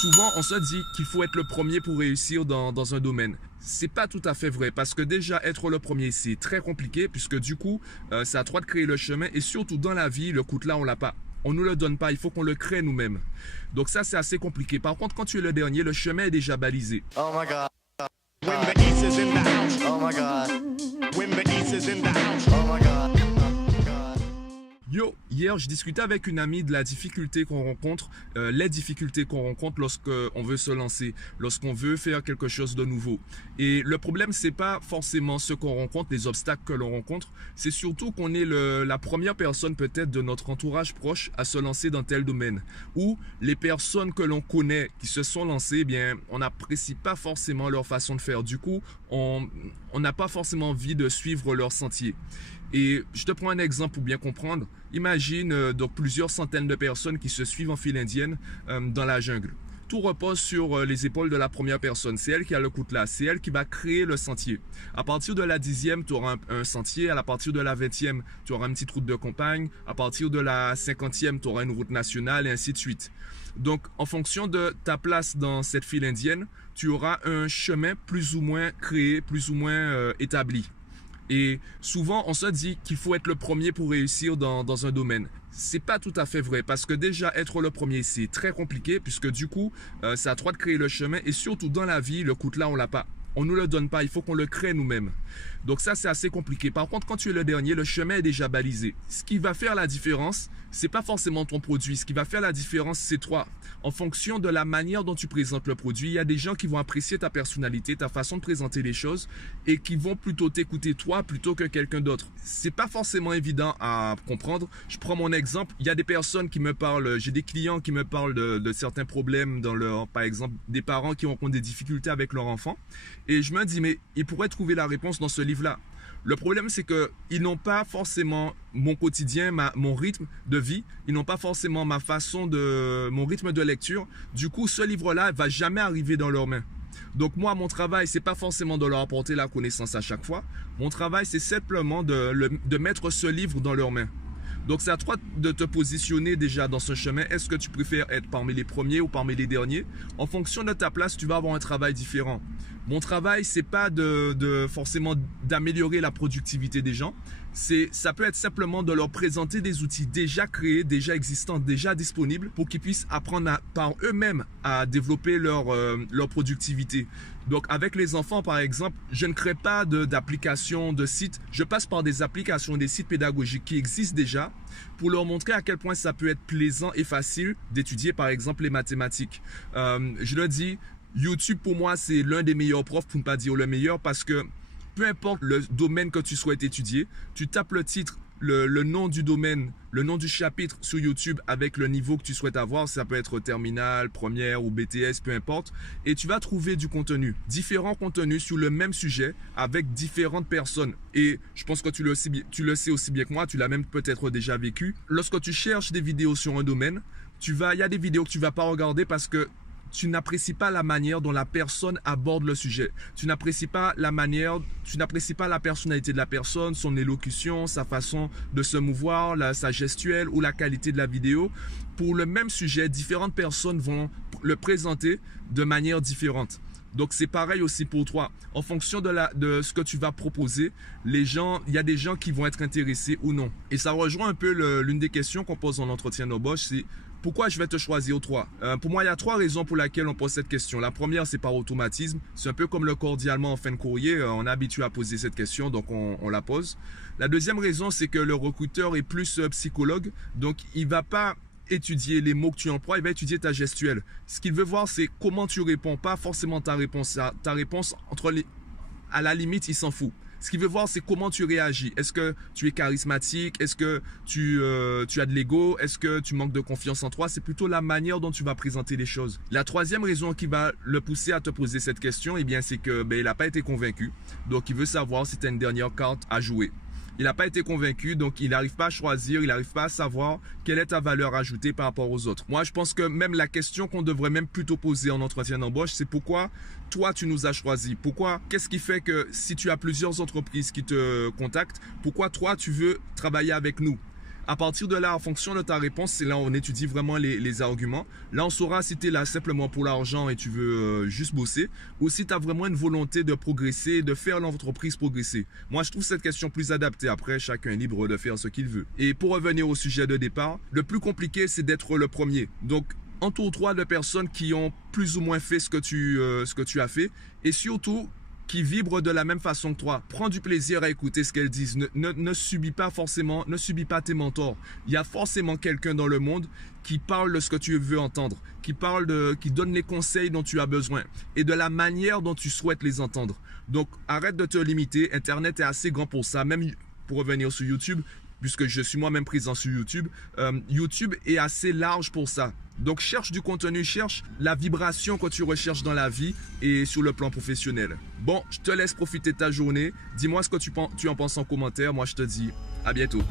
Souvent, on se dit qu'il faut être le premier pour réussir dans un domaine. C'est pas tout à fait vrai parce que déjà être le premier c'est très compliqué puisque du coup c'est à toi de créer le chemin et surtout dans la vie le coup de là on l'a pas. On nous le donne pas, il faut qu'on le crée nous-mêmes. Donc ça c'est assez compliqué. Par contre quand tu es le dernier, le chemin est déjà balisé. Oh my God. When the East is in the house. Oh my God. When the East is in the house. Oh my God. Yo, hier je discutais avec une amie de la difficulté qu'on rencontre, les difficultés qu'on rencontre lorsqu'on veut se lancer, lorsqu'on veut faire quelque chose de nouveau. Et le problème c'est pas forcément ce qu'on rencontre, les obstacles que l'on rencontre, c'est surtout qu'on est la première personne peut-être de notre entourage proche à se lancer dans tel domaine. Ou les personnes que l'on connaît qui se sont lancées, eh bien on n'apprécie pas forcément leur façon de faire. Du coup, on n'a pas forcément envie de suivre leur sentier. Et je te prends un exemple pour bien comprendre. Imagine donc plusieurs centaines de personnes qui se suivent en file indienne dans la jungle. Tout repose sur les épaules de la première personne. C'est elle qui a le coutelas, c'est elle qui va créer le sentier. À partir de la 10e, tu auras un sentier. À partir de la 20e, tu auras une petite route de campagne. À partir de la 50e, tu auras une route nationale et ainsi de suite. Donc, en fonction de ta place dans cette file indienne, tu auras un chemin plus ou moins créé, plus ou moins établi. Et souvent, on se dit qu'il faut être le premier pour réussir dans un domaine. C'est pas tout à fait vrai parce que déjà être le premier c'est très compliqué puisque du coup c'est à toi de créer le chemin et surtout dans la vie le coup de là on l'a pas. On nous le donne pas, il faut qu'on le crée nous-mêmes. Donc ça c'est assez compliqué. Par contre quand tu es le dernier, le chemin est déjà balisé. Ce qui va faire la différence, c'est pas forcément ton produit. Ce qui va faire la différence c'est toi. En fonction de la manière dont tu présentes le produit, il y a des gens qui vont apprécier ta personnalité, ta façon de présenter les choses et qui vont plutôt t'écouter toi plutôt que quelqu'un d'autre. C'est pas forcément évident à comprendre. Je prends mon exemple, il y a des personnes qui me parlent, j'ai des clients qui me parlent de certains problèmes dans leur, par exemple, des parents qui rencontrent des difficultés avec leur enfant. Et je me dis, mais ils pourraient trouver la réponse dans ce livre-là. Le problème, c'est qu'ils n'ont pas forcément mon quotidien, mon rythme de vie. Ils n'ont pas forcément mon rythme de lecture. Du coup, ce livre-là va jamais arriver dans leurs mains. Donc moi, mon travail, c'est pas forcément de leur apporter la connaissance à chaque fois. Mon travail, c'est simplement de mettre ce livre dans leurs mains. Donc c'est à toi de te positionner déjà dans ce chemin. Est-ce que tu préfères être parmi les premiers ou parmi les derniers? En fonction de ta place, tu vas avoir un travail différent. Mon travail, c'est pas forcément d'améliorer la productivité des gens. Ça peut être simplement de leur présenter des outils déjà créés, déjà existants, déjà disponibles pour qu'ils puissent apprendre par eux-mêmes à développer leur productivité. Donc avec les enfants par exemple, je ne crée pas d'applications, de sites. Je passe par des applications, des sites pédagogiques qui existent déjà pour leur montrer à quel point ça peut être plaisant et facile d'étudier par exemple les mathématiques. Je le dis, YouTube pour moi c'est l'un des meilleurs profs pour ne pas dire le meilleur parce que peu importe le domaine que tu souhaites étudier, tu tapes le titre, le nom du domaine, le nom du chapitre sur YouTube avec le niveau que tu souhaites avoir. Ça peut être terminale, première ou BTS, peu importe. Et tu vas trouver du contenu, différents contenus sur le même sujet avec différentes personnes. Et je pense que tu le sais aussi bien que moi, tu l'as même peut-être déjà vécu. Lorsque tu cherches des vidéos sur un domaine, il y a des vidéos que tu ne vas pas regarder parce que tu n'apprécies pas la manière dont la personne aborde le sujet. Tu n'apprécies pas la personnalité de la personne, son élocution, sa façon de se mouvoir, sa gestuelle ou la qualité de la vidéo. Pour le même sujet, différentes personnes vont le présenter de manière différente. Donc c'est pareil aussi pour toi. En fonction de ce que tu vas proposer, il y a des gens qui vont être intéressés ou non. Et ça rejoint un peu l'une des questions qu'on pose en entretien d'embauche, c'est pourquoi je vais te choisir toi? Pour moi, il y a 3 raisons pour lesquelles on pose cette question. La première, c'est par automatisme. C'est un peu comme le cordialement en fin de courrier. On est habitué à poser cette question, donc on la pose. La deuxième raison, c'est que le recruteur est plus psychologue. Donc, il ne va pas étudier les mots que tu emploies, il va étudier ta gestuelle. Ce qu'il veut voir, c'est comment tu réponds, pas forcément ta réponse. Ta réponse, à la limite, il s'en fout. Ce qu'il veut voir, c'est comment tu réagis. Est-ce que tu es charismatique? Est-ce que tu as de l'ego? Est-ce que tu manques de confiance en toi? C'est plutôt la manière dont tu vas présenter les choses. La troisième raison qui va le pousser à te poser cette question, eh bien, c'est que il n'a pas été convaincu. Donc, il veut savoir si tu as une dernière carte à jouer. Il n'a pas été convaincu, donc il n'arrive pas à choisir, il n'arrive pas à savoir quelle est ta valeur ajoutée par rapport aux autres. Moi, je pense que même la question qu'on devrait même plutôt poser en entretien d'embauche, c'est pourquoi toi, tu nous as choisis? Qu'est-ce qui fait que si tu as plusieurs entreprises qui te contactent, pourquoi toi, tu veux travailler avec nous? À partir de là, en fonction de ta réponse, c'est là où on étudie vraiment les arguments. Là, on saura si tu es là simplement pour l'argent et tu veux juste bosser, ou si tu as vraiment une volonté de progresser, de faire l'entreprise progresser. Moi, je trouve cette question plus adaptée. Après, chacun est libre de faire ce qu'il veut. Et pour revenir au sujet de départ, le plus compliqué, c'est d'être le premier. Donc, entoure-toi de personnes qui ont plus ou moins fait ce que tu as fait, et surtout qui vibrent de la même façon que toi. Prends du plaisir à écouter ce qu'elles disent. Ne subis pas tes mentors. Il y a forcément quelqu'un dans le monde qui parle de ce que tu veux entendre, qui donne les conseils dont tu as besoin et de la manière dont tu souhaites les entendre. Donc, arrête de te limiter. Internet est assez grand pour ça. Même pour revenir sur YouTube, puisque je suis moi-même présent sur YouTube, YouTube est assez large pour ça. Donc, cherche du contenu, cherche la vibration que tu recherches dans la vie et sur le plan professionnel. Bon, je te laisse profiter de ta journée. Dis-moi ce que tu en penses en commentaire. Moi, je te dis à bientôt.